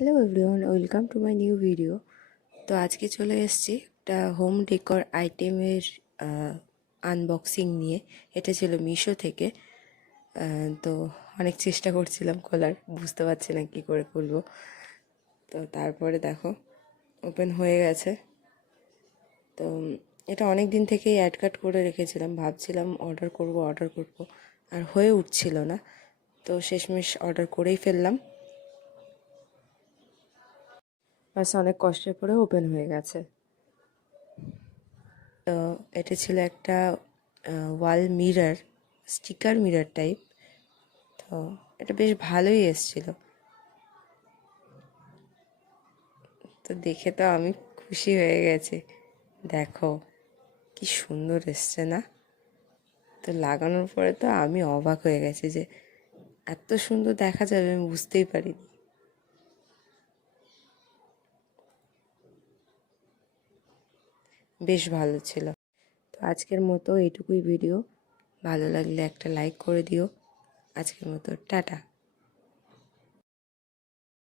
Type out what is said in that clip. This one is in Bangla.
Hello everyone, welcome to my new video. তো আজকে চলে এসেছি একটা হোম ডেকর আইটেমের আনবক্সিং নিয়ে। এটা ছিল মিশো থেকে। তো অনেক চেষ্টা করছিলাম খোলার, বুঝতে পারছি না কী করে খুলবো। তো তারপরে দেখো ওপেন হয়ে গেছে। তো এটা অনেক দিন থেকেই অ্যাড কাট করে রেখেছিলাম, ভাবছিলাম অর্ডার করব আর হয়ে উঠছিল না। তো শেষমেশ অর্ডার করেই ফেললাম। বাস অনেক কষ্টের পরে ওপেন হয়ে গেছে। তো এটা ছিল একটা ওয়াল মিরর, স্টিকার মিরর টাইপ। তো এটা বেশ ভালোই এসছিল। তো দেখে তো আমি খুশি হয়ে গেছি। দেখো কি সুন্দর এসছে না? তো লাগানোর পরে তো আমি অবাক হয়ে গেছি যে এত সুন্দর দেখা যাবে আমি বুঝতেই পারিনি। বেশ ভালো ছিল। তো আজকের মতো এইটুকুই ভিডিও। ভালো লাগলে একটা লাইক করে দিও। আজকের মতো টাটা।